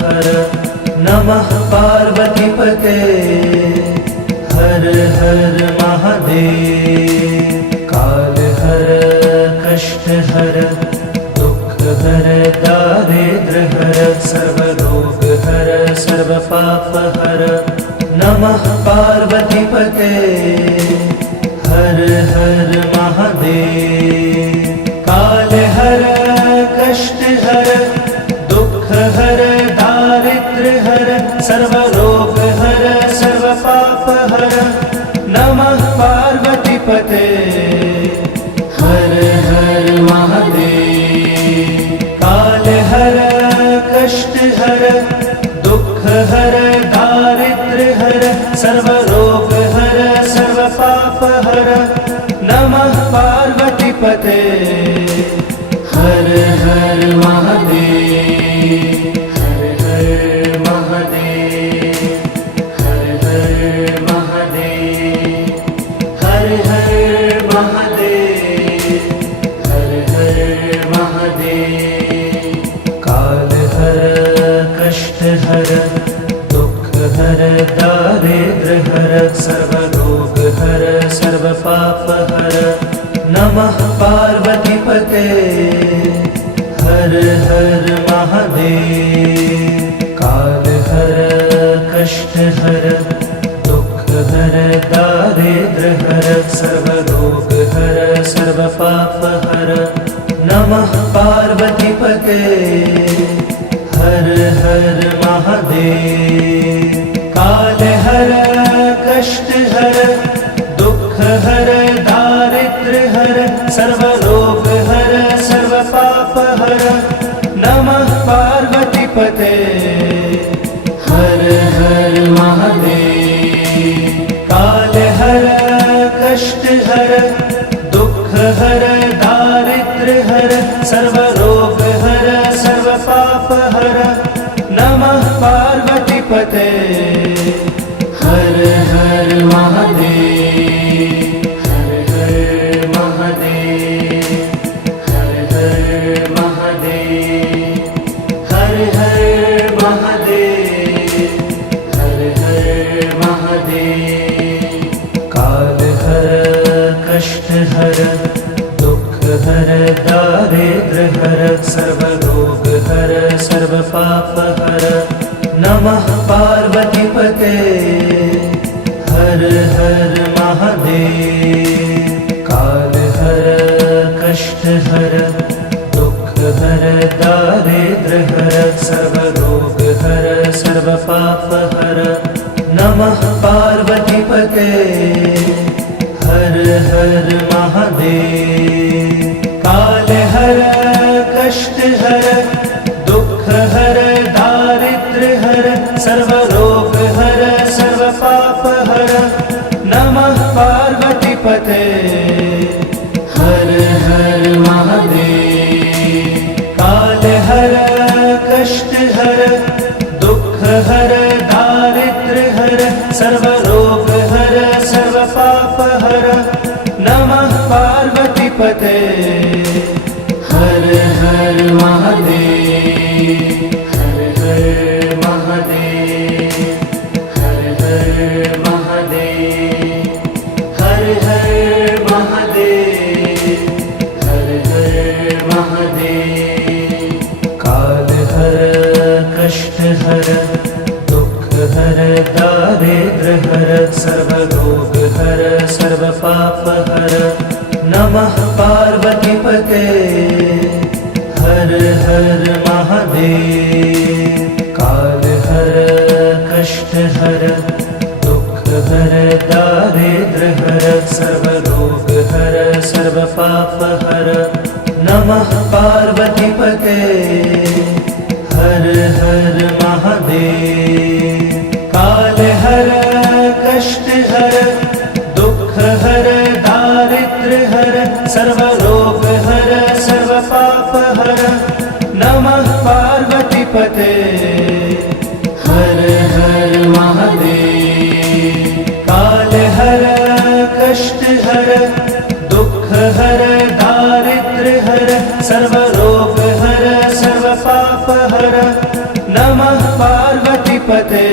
हर नमः पार्वतीपते हर हर महादेव। काल हर कष्ट हर दुख हर दारिद्र हर सर्व रोग हर सर्व पाप हर नमः पार्वतीपते हर हर महादेव। काल हर कष्ट हर दुख हर दारिद्र हर सर्व रोग हर सर्व पाप हर नमः पार्वतीपते हर हर महादेव। काल हर कष्ट हर दुख हर दारिद्र हर सर्व रोग हर सर्व पाप हर नमः पार्वतीपते हर हर महादेव। हर हर महादेव हर हर महादेव हर हर महादेव हर हर महादेव। काल हर कष्ट हर दुख हर दारिद्र हर सर्व रोग हर सर्व पाप हर नमः पार्वतीपते हर हर महादेव। काल हर कष्ट हर दुख हर दारिद्र हर सर्व रोग हर सर्व पाप हर नमः पार्वतीपते हर हर महादेव। काल हर कष्ट हर दुख हर दारिद्र हर सर्व रोग हर सर्व पाप हर नमः पार्वतीपते हर हर महादेव। काल हर कष्ट हर दुख हर दारिद्र हर सर्व रोग हर सर्व पाप हर नमः पार्वतीपते हर हर महादेव। हर हर महादेव हर हर महादेव हर हर महादेव हर हर महादेव। काल हर कष्ट हर दुख हर दारिद्र हर सर्व रोग हर सर्व पाप हर नमः पार्वतीपते हर हर महादेव। काल हर कष्ट हर दुख हर दारिद्र हर सर्व रोग हर सर्व पाप हर नमः पार्वतीपते हर हर महादेव। काल हर कष्ट हर दुख हर दारिद्र हर सर्व रोग हर सर्व पाप हर नमः पार्वतीपते हर हर महादेव। काल हर कष्ट हर दुख हर दारिद्र हर सर्व रोग हर सर्व पाप हर नमः पार्वतीपते हर हर महादेव। हर हर महादेव हर हर महादेव हर हर महादेव हर हर महादेव। काल हर कष्ट हर दुख हर दारिद्र हर सर्व रोग हर सर्व पाप हर नमः पार्वतीपते हर हर महादेव। काल हर कष्ट हर दुख हर दारिद्र हर सर्व रोग हर सर्व पाप हर नमः पार्वतीपते हर हर महादेव। काल हर कष्ट हर दुख हर दारिद्र हर सर्व रोग हर सर्व पाप हर नमः पार्वतीपते हर हर महादेव। काल हर कष्ट हर दुख हर दारिद्र हर सर्व रोग हर सर्व पाप हर नमः पार्वतीपते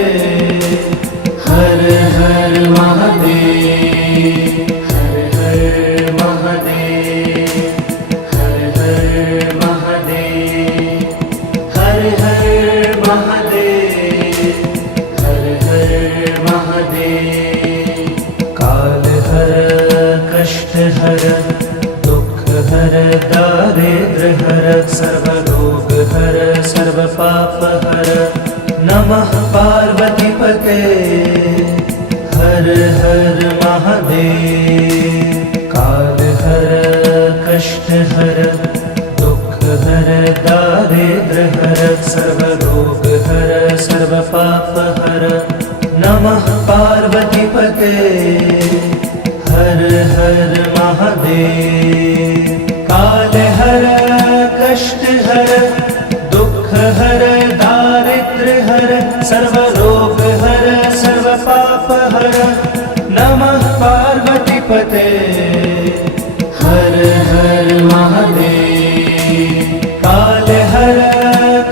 हर हर महादेव हर हर महादेव हर हर महादेव हर हर महादेव हर हर महादेव काल हर कष्ट हर दुख हर दारिद्र हर सर्वरोग हर सर्व पाप हर नमः पार्वतीपते हर हर महादेव काल हर कष्ट हर दुख हर दारिद्र हर सर्वरोग हर सर्व पाप हर नमः पार्वतीपते हर हर महादेव काल हर कष्ट हर दुख हर दारिद्र हर सर्वरोग हर सर्व पाप हर नमः पार्वतीपते हर हर महादेव काल हर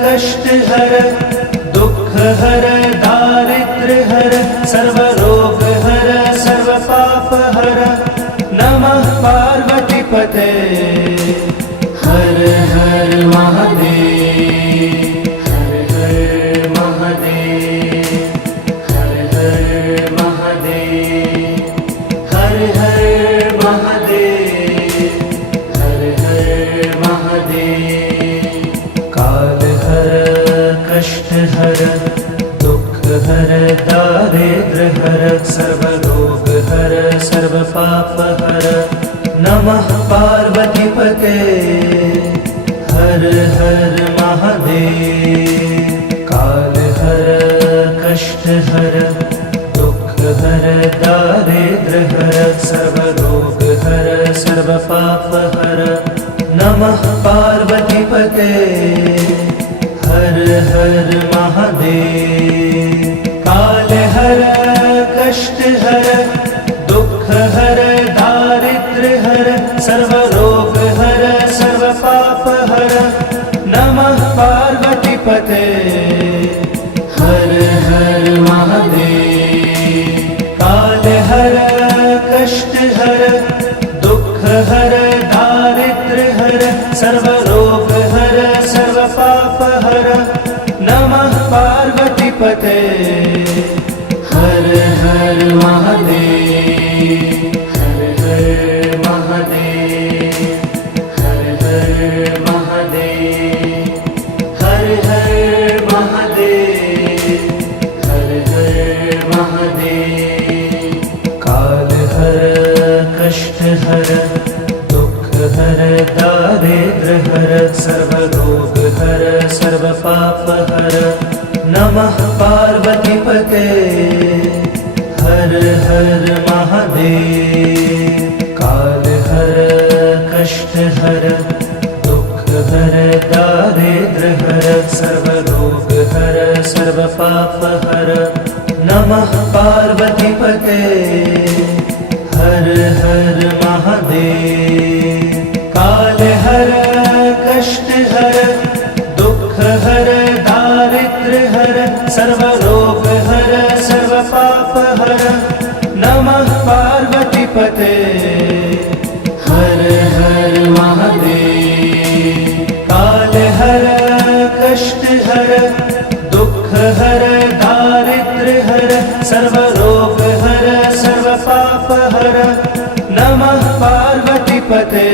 कष्ट हर दुख हर दारिद्र हर सर्वरोग हर सर्व पाप हर नमः पार्वतीपते हर हर महादेव हर हर महादेव हर हर महादेव हर हर महादेव हर हर महादेव काल हर कष्ट हर दुख हर दारिद्र हर सर्वरोग हर सर्व पाप हर नमः पार्वतीपते हर हर महादेव काल हर कष्ट हर दुख हर दारिद्र हर सर्वरोग हर सर्व पाप हर नमः पार्वतीपते हर हर महादेव काल हर कष्ट हर दुख हर दारिद्र हर सर्वरोग हर सर्व पाप हर नमः पार्वतीपते हर हर महादेव काल हर कष्ट हर दुख हर दारिद्र हर सर्वरोग हर सर्व पाप हर नमः पार्वतीपते हर हर महादेव हर हर महादेव हर हर महादेव हर हर महादेव हर हर महादेव काल हर कष्ट हर दुख हर दारिद्र हर सर्वरोग हर सर्व पाप हर नमः पार्वतीपते हर हर महादेव काल हर कष्ट हर दुख हर दारिद्र हर सर्वरोग हर सर्व पाप हर नमः पार्वतीपते हर हर महादेव काल हर कष्ट हर दुख हर दारिद्र हर सर्वरोग हर सर्व पाप हर नमः पार्वतीपते हर हर महादेव काल हर कष्ट हर दुख हर दारिद्र हर सर्वरोग हर सर्व पाप हर नमः पार्वतीपते